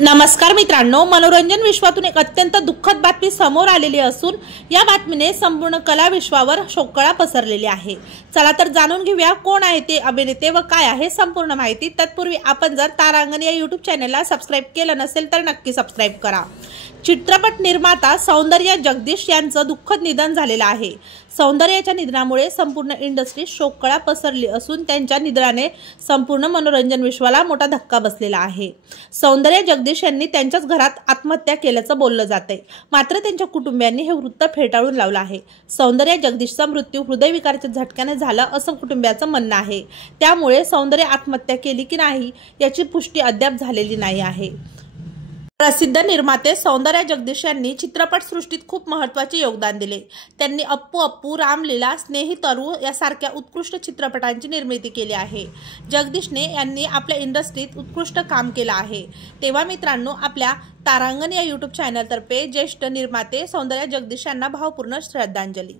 नमस्कार मित्रांनो, मनोरंजन विश्वातून एक अत्यंत दुःखद बातमी समोर आलेली असून या बातमीने संपूर्ण कला विश्वावर शोककळा पसरलेली आहे। चला तर जाणून घेऊया कोण आहे ते अभिनेते व काय आहे संपूर्ण माहिती। तत्पूर्वी आपण जर तारांगण या YouTube चॅनलला सबस्क्राइब केलं नसेल तर नक्की सबस्क्राइब करा। चित्रपट निर्माता सौंदर्या जगदीश यांचं दुःखद निधन झालेलं आहे। सौंदर्याच्या निधनामुळे संपूर्ण इंडस्ट्रीत शोककळा पसरली असून त्यांच्या निधनाने संपूर्ण मनोरंजन विश्वाला मोठा धक्का बसलेला आहे। सौंदर्या जगदीश यांनी त्यांच्याच घरात आत्महत्या केल्याचं बोललं जातंय, मात्र त्यांच्या कुटुंबियांनी हे वृत्त फेटाळून लावलं आहे। सौंदर्या जगदीशचा मृत्यू हृदयविकाराच्या झटक्याने झाला असं कुटुंबियाचं म्हणणं आहे। त्यामुळे सौंदर्या आत्महत्या केली की नाही याची पुष्टी अद्याप झालेली नाही आहे। प्रसिद्ध निर्माते सौंदर्या जगदीश यांनी चित्रपटसृष्टीत खूप महत्त्वाचे योगदान दिले। त्यांनी अप्पू अप्पू, रामलीला, स्नेही तरु यासारख्या उत्कृष्ट चित्रपटांची निर्मिती केली आहे। जगदीशने यांनी आपल्या इंडस्ट्रीत उत्कृष्ट काम केलं आहे। तेव्हा मित्रांनो, आपल्या तारांगण या YouTube चॅनलतर्फे ज्येष्ठ निर्माते सौंदर्या जगदीश यांना भावपूर्ण श्रद्धांजली।